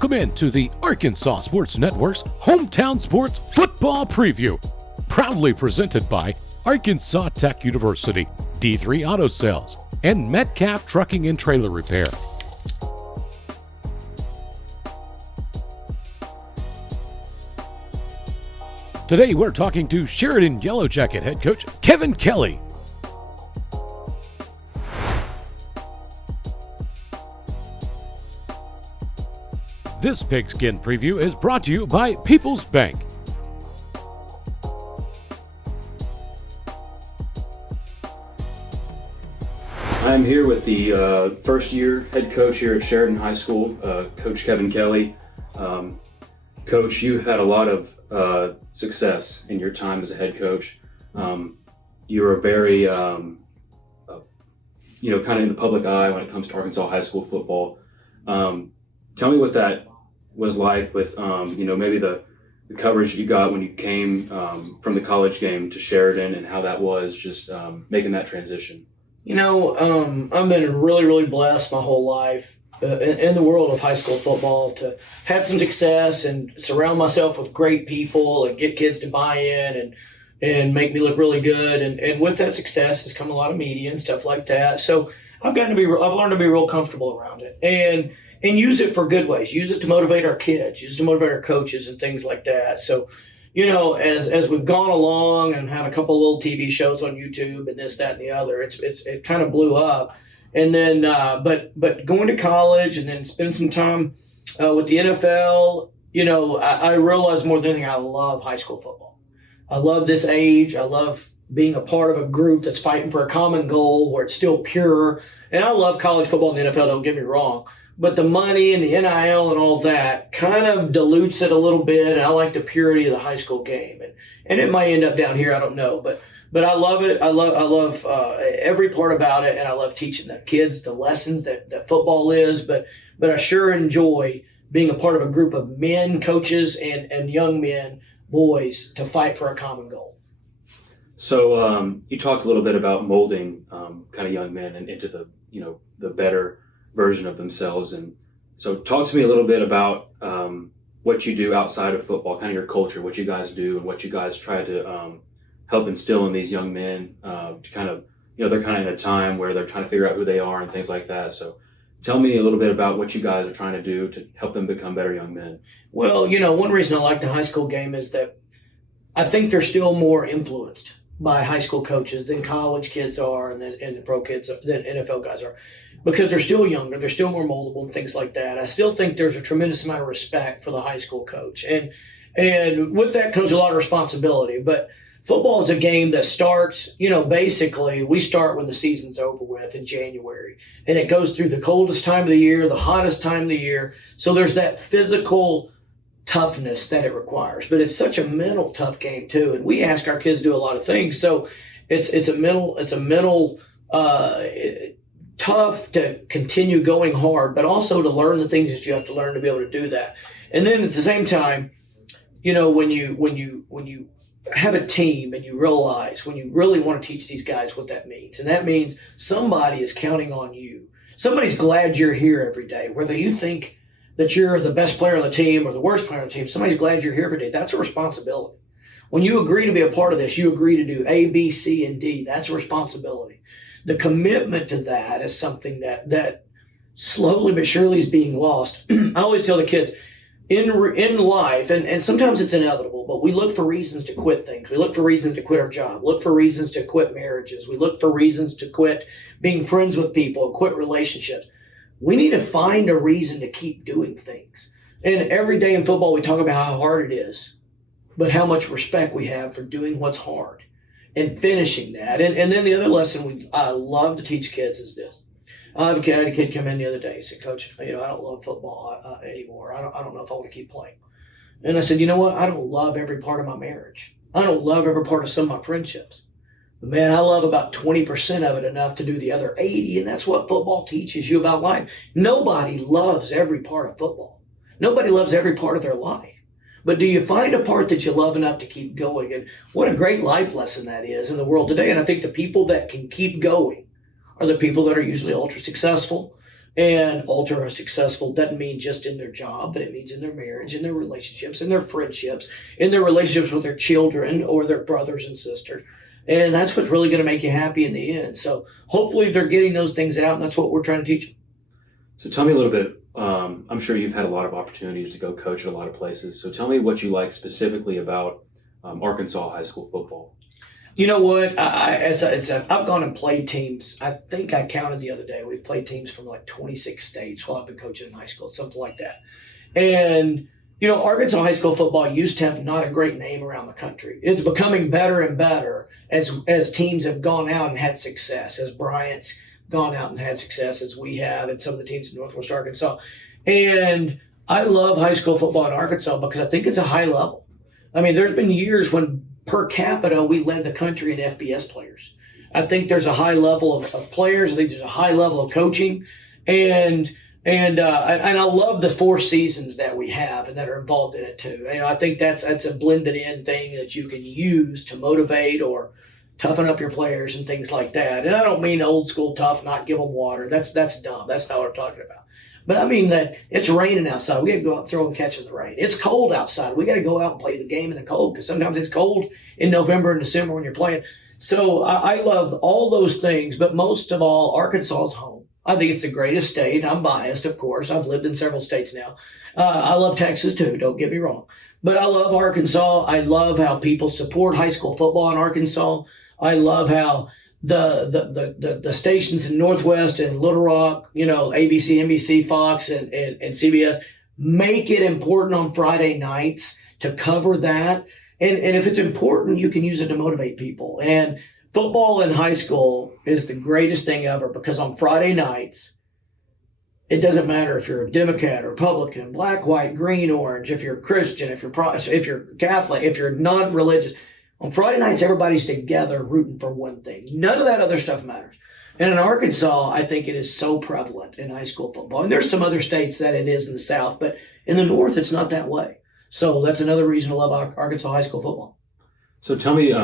Welcome into the Arkansas Sports Network's Hometown Sports Football Preview, proudly presented by Arkansas Tech University, D3 Auto Sales, and Metcalf Trucking and Trailer Repair. Today we're talking to Sheridan Yellow Jacket head coach Kevin Kelley. This pigskin preview is brought to you by People's Bank. I'm here with the first year head coach here at Sheridan High School, Coach Kevin Kelley. Coach, you had a lot of success in your time as a head coach. You were very, kind of in the public eye when it comes to Arkansas high school football. Tell me what that was like with, maybe the coverage you got when you came from the college game to Sheridan and how that was just making that transition. I've been really, really blessed my whole life in the world of high school football to have some success and surround myself with great people and get kids to buy in and make me look really good. And with that success has come a lot of media and stuff like that. So I've learned to be real comfortable around it and use it for good ways. Use it to motivate our kids, use it to motivate our coaches and things like that. So, as we've gone along and had a couple little TV shows on YouTube and this, that, and the other, it kind of blew up. And then, but going to college and then spending some time with the NFL, I realized more than anything, I love high school football. I love this age. I love being a part of a group that's fighting for a common goal where it's still pure. And I love college football and the NFL, don't get me wrong. But the money and the NIL and all that kind of dilutes it a little bit. And I like the purity of the high school game. And it might end up down here, I don't know. But I love it. I love every part about it. And I love teaching the kids the lessons that football is. But I sure enjoy being a part of a group of men, coaches, and young men, boys, to fight for a common goal. So you talked a little bit about molding kind of young men and into the better version of themselves. And so talk to me a little bit about what you do outside of football, kind of your culture, what you guys do and what you guys try to help instill in these young men to kind of, they're kind of in a time where they're trying to figure out who they are and things like that. So tell me a little bit about what you guys are trying to do to help them become better young men. Well, one reason I like the high school game is that I think they're still more influenced by high school coaches than college kids are and the pro kids than NFL guys are, because they're still younger, they're still more moldable and things like that. I still think there's a tremendous amount of respect for the high school coach. And with that comes a lot of responsibility. But football is a game that starts, basically we start when the season's over with in January. And it goes through the coldest time of the year, the hottest time of the year. So there's that physical toughness that it requires. But it's such a mental tough game too. And we ask our kids to do a lot of things. So it's a mental tough to continue going hard, but also to learn the things that you have to learn to be able to do that. And then at the same time, when you have a team and you realize when you really want to teach these guys what that means, and that means somebody is counting on you. Somebody's glad you're here every day, whether you think that you're the best player on the team or the worst player on the team. Somebody's glad you're here every day. That's a responsibility. When you agree to be a part of this, you agree to do A, B, C, and D. That's a responsibility. The commitment to that is something that slowly but surely is being lost. I always tell the kids, in life, and sometimes it's inevitable, but we look for reasons to quit things. We look for reasons to quit our job, look for reasons to quit marriages. We look for reasons to quit being friends with people and quit relationships. We need to find a reason to keep doing things. And every day in football, we talk about how hard it is, but how much respect we have for doing what's hard and finishing that. And then the other lesson I love to teach kids is this. I had a kid come in the other day. He said, "Coach, I don't love football anymore. I don't know if I want to keep playing." And I said, "You know what? I don't love every part of my marriage. I don't love every part of some of my friendships. But man, I love about 20% of it enough to do the other 80, and that's what football teaches you about life." Nobody loves every part of football. Nobody loves every part of their life. But do you find a part that you love enough to keep going? And what a great life lesson that is in the world today. And I think the people that can keep going are the people that are usually ultra successful, And ultra successful doesn't mean just in their job, but it means in their marriage, in their relationships, in their friendships, in their relationships with their children or their brothers and sisters. And that's what's really going to make you happy in the end. So hopefully they're getting those things out, and that's what we're trying to teach them. So tell me a little bit. I'm sure you've had a lot of opportunities to go coach at a lot of places. So tell me what you like specifically about Arkansas high school football. You know what? As I said, I've gone and played teams. I think I counted the other day. We've played teams from like 26 states while I've been coaching in high school, something like that. And, Arkansas high school football used to have not a great name around the country. It's becoming better and better as teams have gone out and had success, as Bryant's gone out and had success, as we have, and some of the teams in Northwest Arkansas. And I love high school football in Arkansas because I think it's a high level. I mean, there's been years when per capita we led the country in FBS players. I think there's a high level of players. I think there's a high level of coaching, and I love the 4 seasons that we have and that are involved in it too. I think that's a blended in thing that you can use to motivate or toughen up your players and things like that. And I don't mean old school tough, not give them water. That's dumb. That's not what I'm talking about. But I mean that it's raining outside. We got to go out and throw and catch in the rain. It's cold outside. We got to go out and play the game in the cold because sometimes it's cold in November and December when you're playing. So I love all those things, but most of all, Arkansas is home. I think it's the greatest state. I'm biased, of course. I've lived in several states now. I love Texas too, don't get me wrong. But I love Arkansas. I love how people support high school football in Arkansas. I love how the stations in Northwest and Little Rock, ABC, NBC, Fox, and CBS make it important on Friday nights to cover that. And if it's important, you can use it to motivate people. And football in high school is the greatest thing ever because on Friday nights, it doesn't matter if you're a Democrat, Republican, black, white, green, orange, if you're Christian, if you're Catholic, if you're non-religious. On Friday nights, everybody's together rooting for one thing. None of that other stuff matters. And in Arkansas, I think it is so prevalent in high school football. And there's some other states that it is in the South, but in the North, it's not that way. So that's another reason to love Arkansas high school football. So tell me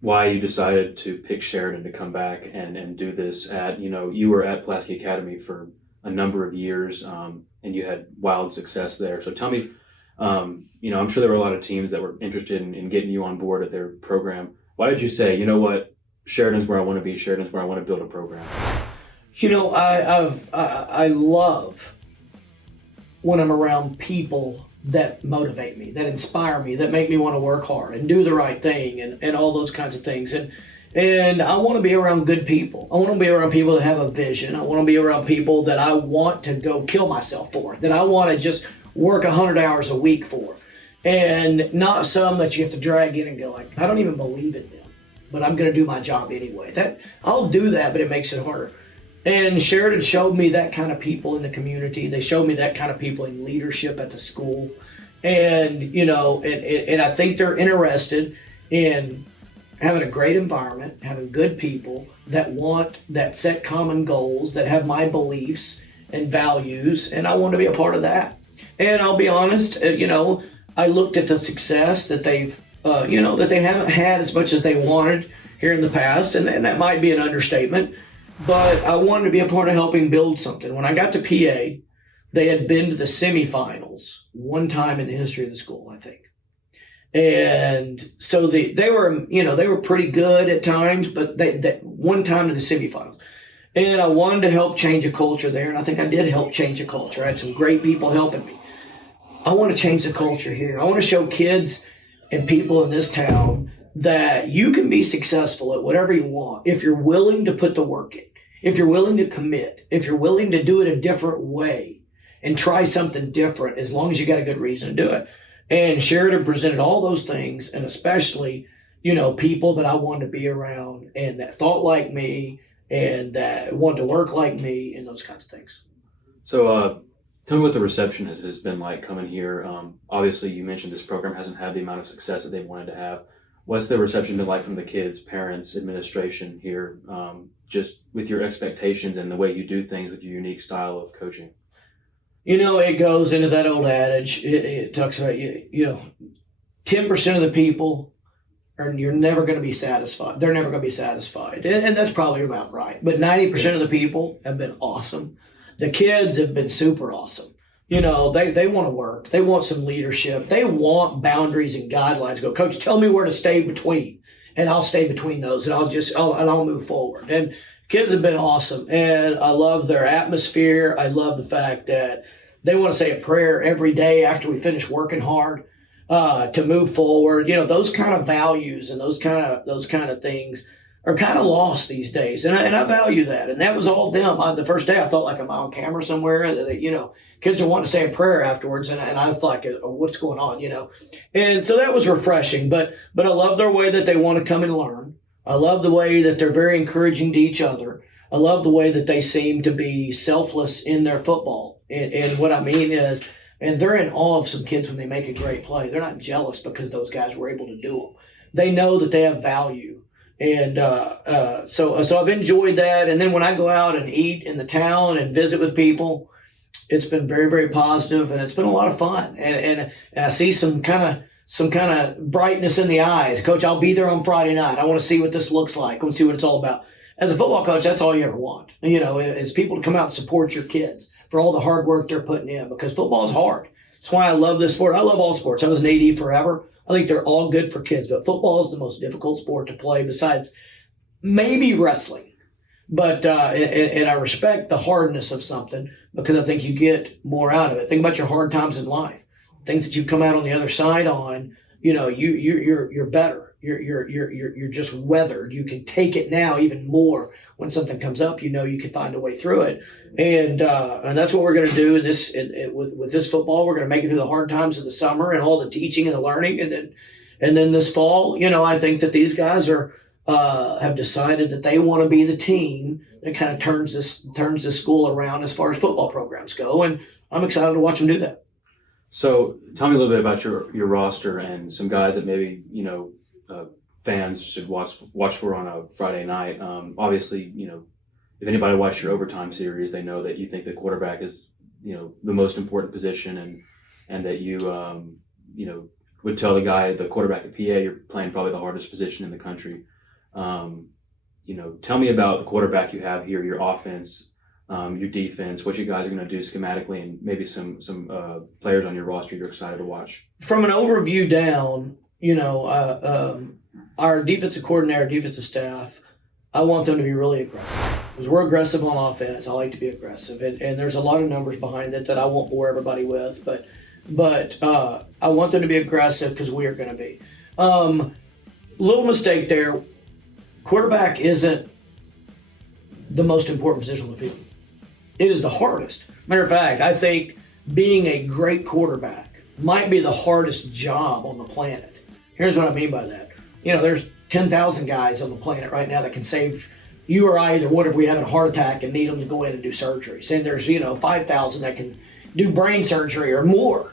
why you decided to pick Sheridan to come back and do this at, you were at Pulaski Academy for a number of years and you had wild success there. So tell me, I'm sure there were a lot of teams that were interested in getting you on board at their program. Why did you say, you know what, Sheridan's where I want to be, Sheridan's where I want to build a program? I love when I'm around people that motivate me, that inspire me, that make me want to work hard and do the right thing and all those kinds of things. And I want to be around good people. I want to be around people that have a vision. I want to be around people that I want to go kill myself for, that I want to just work 100 hours a week for. And not some that you have to drag in and go like, I don't even believe in them, but I'm going to do my job anyway. I'll do that, but it makes it harder. And Sheridan showed me that kind of people in the community. They showed me that kind of people in leadership at the school. And, and I think they're interested in having a great environment, having good people that set common goals, that have my beliefs and values. And I want to be a part of that. And I'll be honest, I looked at the success that they've, that they haven't had as much as they wanted here in the past. And that might be an understatement. But I wanted to be a part of helping build something. When I got to PA, they had been to the semifinals one time in the history of the school, I think. And so they were pretty good at times, but they one time in the semifinals. And I wanted to help change a culture there, and I think I did help change a culture. I had some great people helping me. I want to change the culture here. I want to show kids and people in this town that you can be successful at whatever you want if you're willing to put the work in, if you're willing to commit, if you're willing to do it a different way and try something different, as long as you got a good reason to do it. And Sheridan presented all those things, and especially, people that I wanted to be around and that thought like me and that wanted to work like me and those kinds of things. So tell me what the reception has been like coming here. Obviously, you mentioned this program hasn't had the amount of success that they wanted to have. What's the reception been like from the kids, parents, administration here, just with your expectations and the way you do things with your unique style of coaching? It goes into that old adage. It talks about, 10% of the people you're never going to be satisfied. They're never going to be satisfied. And that's probably about right. But 90% of the people have been awesome. the kids have been super awesome. They want to work. They want some leadership. They want boundaries and guidelines. Go, coach, tell me where to stay between, and I'll stay between those, and I'll move forward. And kids have been awesome, and I love their atmosphere. I love the fact that they want to say a prayer every day after we finish working hard to move forward. Those kind of values and those kind of things are kind of lost these days, and I value that. And that was all them. The first day I felt like I'm on camera somewhere. Kids are wanting to say a prayer afterwards, and I was like, what's going on? And so that was refreshing. But I love their way that they want to come and learn. I love the way that they're very encouraging to each other. I love the way that they seem to be selfless in their football. And what I mean is, and they're in awe of some kids when they make a great play. They're not jealous because those guys were able to do them. They know that they have value. And so I've enjoyed that. And then when I go out and eat in the town and visit with people, it's been very, very positive, and it's been a lot of fun. And I see some kind of brightness in the eyes. Coach, I'll be there on Friday night. I want to see what this looks like. I want to see what it's all about. As a football coach, that's all you ever want. Is people to come out and support your kids for all the hard work they're putting in, because football is hard. That's why I love this sport. I love all sports. I was an AD forever. I think they're all good for kids, but football is the most difficult sport to play besides maybe wrestling. But and I respect the hardness of something, because I think you get more out of it. Think about your hard times in life, things that you've come out on the other side on. You're better. You're just weathered. You can take it now even more when something comes up. You can find a way through it, and that's what we're going to do in this with this football. We're going to make it through the hard times of the summer and all the teaching and the learning, and then this fall. I think that these guys have decided that they want to be the team that kind of turns this school around as far as football programs go, and I'm excited to watch them do that. So tell me a little bit about your roster and some guys that maybe fans should watch for on a Friday night. Obviously, if anybody watched your overtime series, they know that you think the quarterback is the most important position, and that you would tell the quarterback at PA, you're playing probably the hardest position in the country. Tell me about the quarterback you have here, your offense, your defense, what you guys are going to do schematically, and maybe some players on your roster you're excited to watch. From an overview down, our defensive coordinator, defensive staff, I want them to be really aggressive, because we're aggressive on offense. I like to be aggressive, and there's a lot of numbers behind it that I won't bore everybody with, but I want them to be aggressive, because we are going to be. Little mistake there. Quarterback isn't the most important position on the field. It is the hardest. Matter of fact, I think being a great quarterback might be the hardest job on the planet. Here's what I mean by that. There's 10,000 guys on the planet right now that can save you or I, either what if we have a heart attack and need them to go in and do surgery. And there's 5,000 that can do brain surgery or more.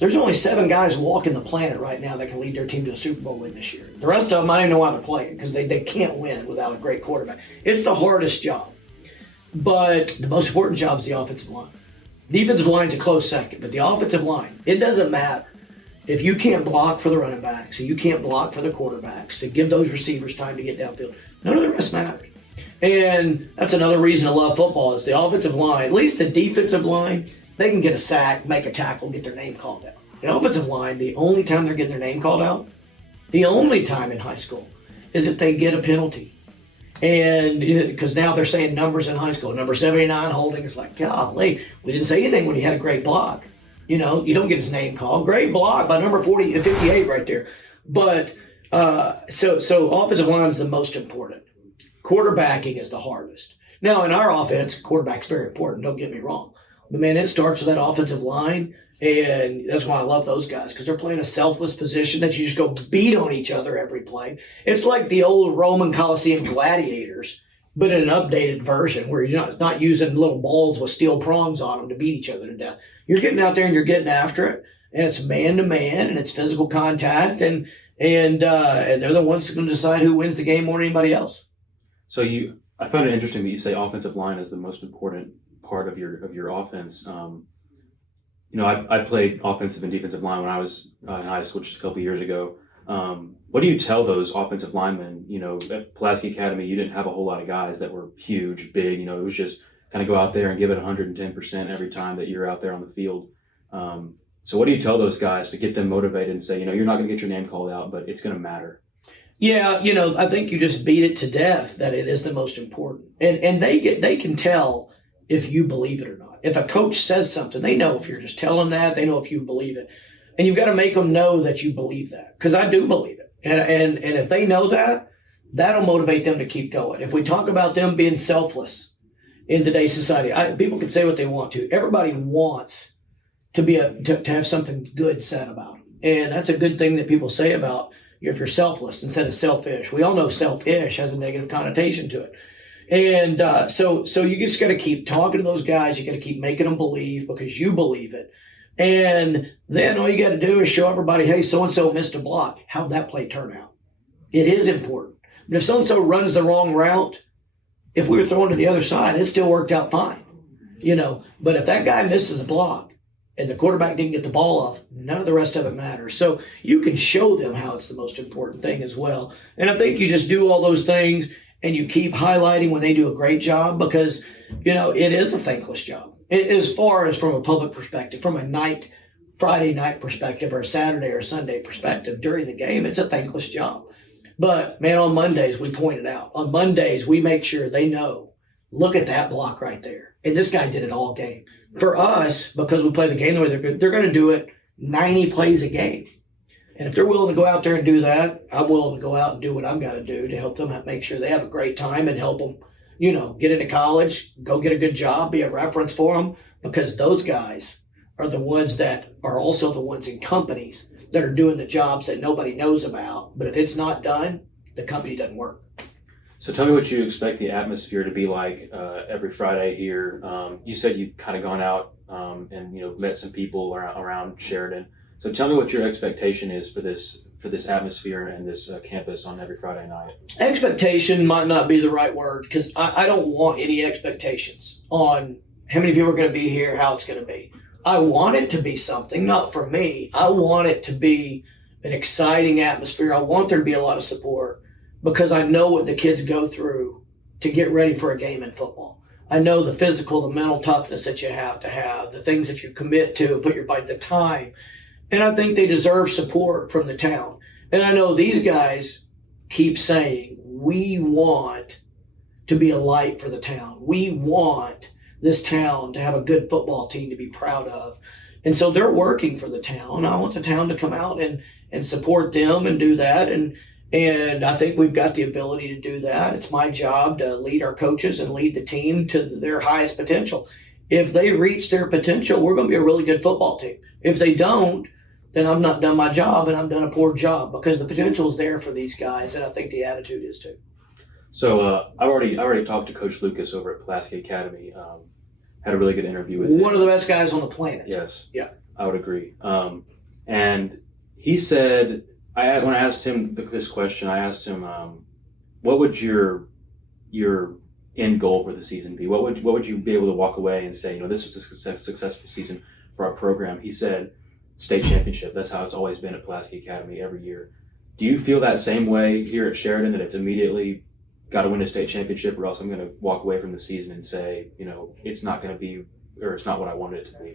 There's only 7 guys walking the planet right now that can lead their team to a Super Bowl win this year. The rest of them, I don't even know why they're playing, because they can't win without a great quarterback. It's the hardest job. But the most important job is the offensive line. Defensive line's a close second, but the offensive line, it doesn't matter. If you can't block for the running backs, so you can't block for the quarterbacks, to give those receivers time to get downfield, none of the rest matters. And that's another reason I love football, is the offensive line, at least the defensive line, they can get a sack, make a tackle, get their name called out. The offensive line, the only time they're getting their name called out, the only time in high school, is if they get a penalty. And because now they're saying numbers in high school. Number 79 holding is like, golly, we didn't say anything when he had a great block. You don't get his name called. Great block by number 58 right there. But so offensive line is the most important. Quarterbacking is the hardest. Now, in our offense, quarterback's very important, don't get me wrong. But, man, it starts with that offensive line, and that's why I love those guys, because they're playing a selfless position that you just go beat on each other every play. It's like the old Roman Coliseum gladiators, but in an updated version where you're not using little balls with steel prongs on them to beat each other to death. You're getting out there and you're getting after it, and it's man-to-man, and it's physical contact, and they're the ones who are going to decide who wins the game more than anybody else. So I found it interesting that you say offensive line is the most important part of your offense. I played offensive and defensive line when I was in high school just a couple of years ago. What do you tell those offensive linemen? At Pulaski Academy, you didn't have a whole lot of guys that were huge, big. It was just kind of go out there and give it 110% every time that you're out there on the field. So what do you tell those guys to get them motivated and say, you're not going to get your name called out, but it's going to matter? Yeah, I think you just beat it to death that it is the most important. And they can tell if you believe it or not. If a coach says something, they know if you're just telling that, they know if you believe it. And you've got to make them know that you believe that, because I do believe it. And if they know that, that'll motivate them to keep going. If we talk about them being selfless in today's society, people can say what they want to. Everybody wants to have something good said about them. And that's a good thing that people say about if you're selfless instead of selfish. We all know selfish has a negative connotation to it. And so you just got to keep talking to those guys. You got to keep making them believe because you believe it. And then all you got to do is show everybody, hey, so-and-so missed a block. How'd that play turn out? It is important. But if so-and-so runs the wrong route, if we were throwing to the other side, it still worked out fine. But if that guy misses a block and the quarterback didn't get the ball off, none of the rest of it matters. So you can show them how it's the most important thing as well. And I think you just do all those things and you keep highlighting when they do a great job because, it is a thankless job. As far as from a public perspective, from a Friday night perspective or a Saturday or Sunday perspective during the game, it's a thankless job. But, man, on Mondays, we point it out. On Mondays, we make sure they know, look at that block right there. And this guy did it all game. For us, because we play the game the way they're going to do it 90 plays a game. And if they're willing to go out there and do that, I'm willing to go out and do what I've got to do to help them make sure they have a great time and help them, get into college, go get a good job, be a reference for them, because those guys are the ones that are also the ones in companies that are doing the jobs that nobody knows about. But if it's not done, the company doesn't work. So tell me what you expect the atmosphere to be like every Friday here. You said you've kind of gone out and met some people around Sheridan. So tell me what your expectation is for this atmosphere and this campus on every Friday night. Expectation might not be the right word because I don't want any expectations on how many people are going to be here, how it's going to be. I want it to be something, not for me. I want it to be an exciting atmosphere. I want there to be a lot of support because I know what the kids go through to get ready for a game in football. I know the physical, the mental toughness that you have to have, the things that you commit to, put your body, the time. And I think they deserve support from the town. And I know these guys keep saying, we want to be a light for the town. We want this town to have a good football team to be proud of. And so they're working for the town. I want the town to come out and support them and do that. And I think we've got the ability to do that. It's my job to lead our coaches and lead the team to their highest potential. If they reach their potential, we're going to be a really good football team. If they don't, then I've not done my job and I've done a poor job because the potential is there for these guys, and I think the attitude is too. So I already talked to Coach Lucas over at Pulaski Academy. Had a really good interview with him. One of the best guys on the planet. Yes. Yeah. I would agree. And he said, when I asked him this question, I asked him, what would your end goal for the season be? What would you be able to walk away and say, this was a successful season for our program? He said, state championship. That's how it's always been at Pulaski Academy every year. Do you feel that same way here at Sheridan, that it's immediately got to win a state championship or else I'm going to walk away from the season and say, it's not going to be, or it's not what I wanted it to be?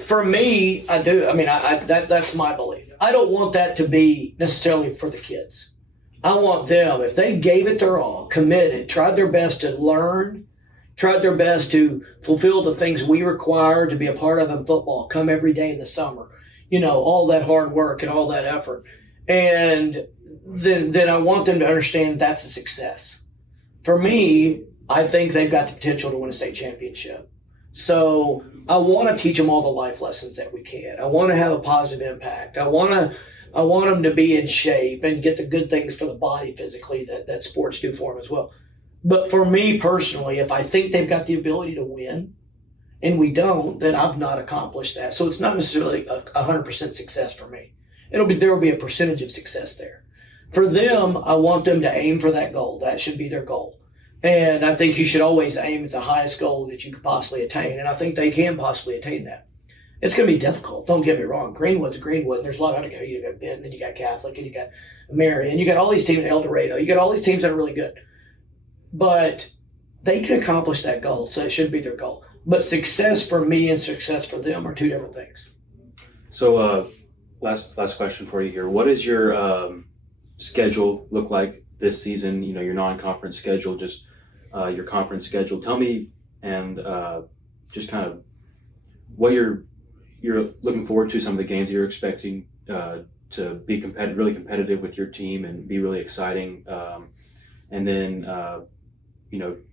For me, I do. I mean, that's my belief. I don't want that to be necessarily for the kids. I want them, if they gave it their all, committed, tried their best to learn, tried their best to fulfill the things we require to be a part of in football, come every day in the summer, all that hard work and all that effort. And then I want them to understand that's a success. For me, I think they've got the potential to win a state championship. So I want to teach them all the life lessons that we can. I want to have a positive impact. I want them to be in shape and get the good things for the body physically that sports do for them as well. But for me personally, if I think they've got the ability to win and we don't, then I've not accomplished that. So it's not necessarily 100% success for me. There will be a percentage of success there. For them, I want them to aim for that goal. That should be their goal. And I think you should always aim at the highest goal that you could possibly attain. And I think they can possibly attain that. It's going to be difficult. Don't get me wrong. Greenwood's Greenwood. And there's a lot of other guys. You got Benton, and you got Catholic, and you got Marion. You got all these teams, El Dorado. You got all these teams that are really good. But they can accomplish that goal, so it should be their goal. But success for me and success for them are two different things. So, last question for you here. What does your schedule look like this season? You know, your non-conference schedule, just your conference schedule. Tell me, and just kind of what you're looking forward to. Some of the games you're expecting to be really competitive with your team and be really exciting. And then,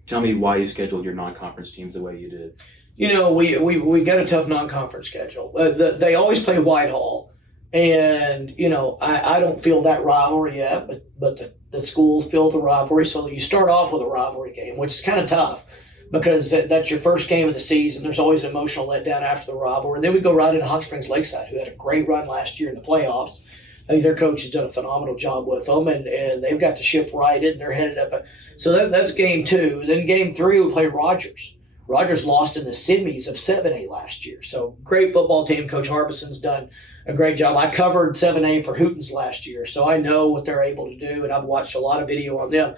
tell me why you scheduled your non-conference teams the way you did. You know, we got a tough non-conference schedule. They always play Whitehall, and I don't feel that rivalry yet, but the schools feel the rivalry. So you start off with a rivalry game, which is kind of tough because that's your first game of the season. There's always an emotional letdown after the rivalry. And then we go right into Hot Springs Lakeside, who had a great run last year in the playoffs. I think their coach has done a phenomenal job with them, and they've got the ship righted, and they're headed up. So that's game 2. And then game 3, we play Rogers. Rogers lost in the semis of 7A last year. So great football team. Coach Harbison's done a great job. I covered 7A for Hootens last year, so I know what they're able to do, and I've watched a lot of video on them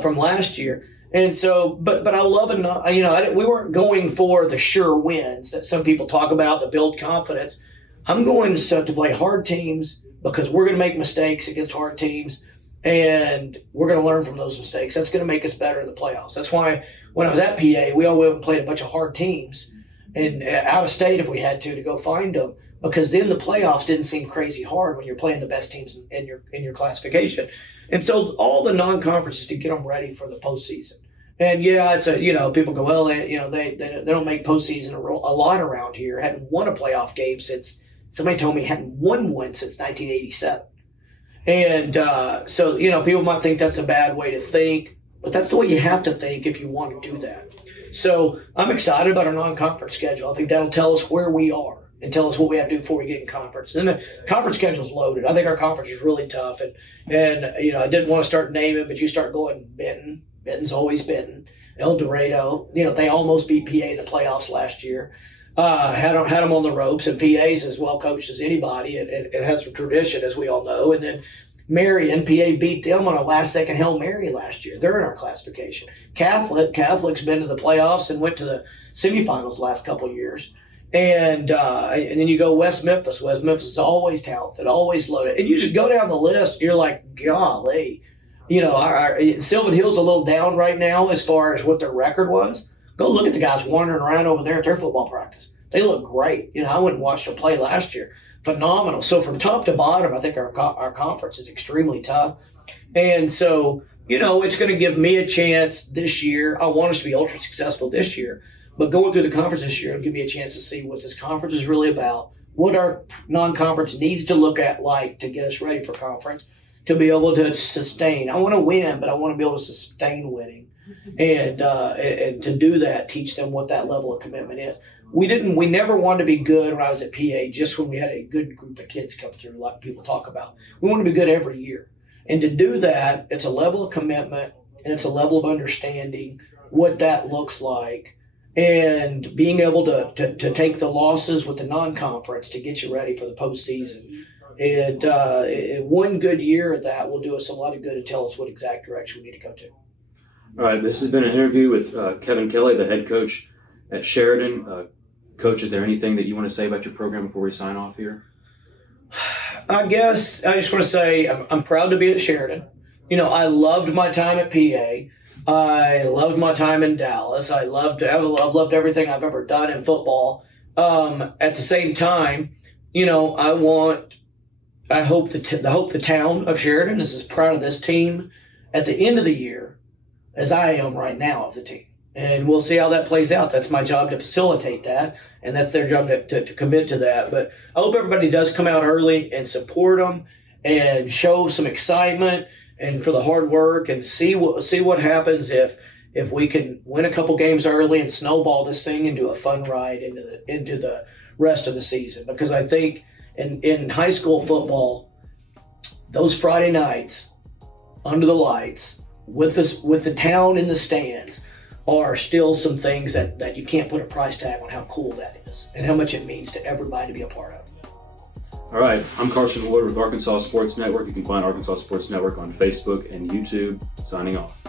from last year. And so, but I love it. We weren't going for the sure wins that some people talk about to build confidence. I'm going to play hard teams because we're going to make mistakes against hard teams, and we're going to learn from those mistakes. That's going to make us better in the playoffs. That's why when I was at PA, we all went and played a bunch of hard teams and out of state if we had to go find them, because then the playoffs didn't seem crazy hard when you're playing the best teams in your classification. And so all the non-conferences to get them ready for the postseason. And yeah, it's people go, well, they don't make postseason a lot around here. Hadn't won a playoff game since somebody told me hadn't won one since 1987. And so people might think that's a bad way to think, but that's the way you have to think if you want to do that. So I'm excited about our non-conference schedule. I think that'll tell us where we are and tell us what we have to do before we get in conference. And the conference schedule's loaded. I think our conference is really tough. And I didn't want to start naming, but you start going Benton. Benton's always Benton. El Dorado. They almost beat PA in the playoffs last year. Had them on the ropes, and PA's as well coached as anybody. It has a tradition, as we all know. And then Marion, PA beat them on a last-second Hail Mary last year. They're in our classification. Catholic's been to the playoffs and went to the semifinals the last couple of years. And then you go West Memphis. West Memphis is always talented, always loaded. And you just go down the list, you're like, golly. Our Sylvan Hill's a little down right now as far as what their record was. Go look at the guys wandering around over there at their football practice. They look great. I went and watched them play last year. Phenomenal. So from top to bottom, I think our conference is extremely tough. And so, it's going to give me a chance this year. I want us to be ultra successful this year. But going through the conference this year will give me a chance to see what this conference is really about, what our non-conference needs to look at like to get us ready for conference, to be able to sustain. I want to win, but I want to be able to sustain winning. And to do that, teach them what that level of commitment is. We never wanted to be good when I was at PA, just when we had a good group of kids come through, like people talk about. We want to be good every year. And to do that, it's a level of commitment, and it's a level of understanding what that looks like, and being able to take the losses with the non-conference to get you ready for the postseason. And one good year of that will do us a lot of good and tell us what exact direction we need to go to. All right, this has been an interview with Kevin Kelley, the head coach at Sheridan. Coach, is there anything that you want to say about your program before we sign off here? I guess I just want to say I'm proud to be at Sheridan. I loved my time at PA. I loved my time in Dallas. I've loved everything I've ever done in football. At the same time, I hope the town of Sheridan is as proud of this team at the end of the year as I am right now of the team. And we'll see how that plays out. That's my job to facilitate that, and that's their job to commit to that. But I hope everybody does come out early and support them and show some excitement and for the hard work, and see what happens if we can win a couple games early and snowball this thing into a fun ride into the rest of the season. Because I think in high school football, those Friday nights under the lights with the town in the stands are still some things that you can't put a price tag on how cool that is and how much it means to everybody to be a part of. All right, I'm Carson Ward with Arkansas Sports Network. You can find Arkansas Sports Network on Facebook and YouTube. Signing off.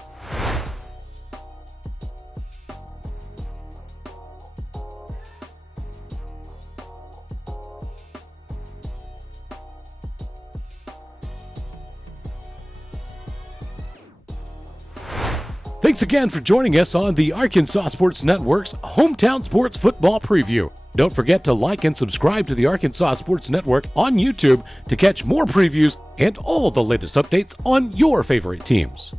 Thanks again for joining us on the Arkansas Sports Network's Hometown Sports Football Preview. Don't forget to like and subscribe to the Arkansas Sports Network on YouTube to catch more previews and all the latest updates on your favorite teams.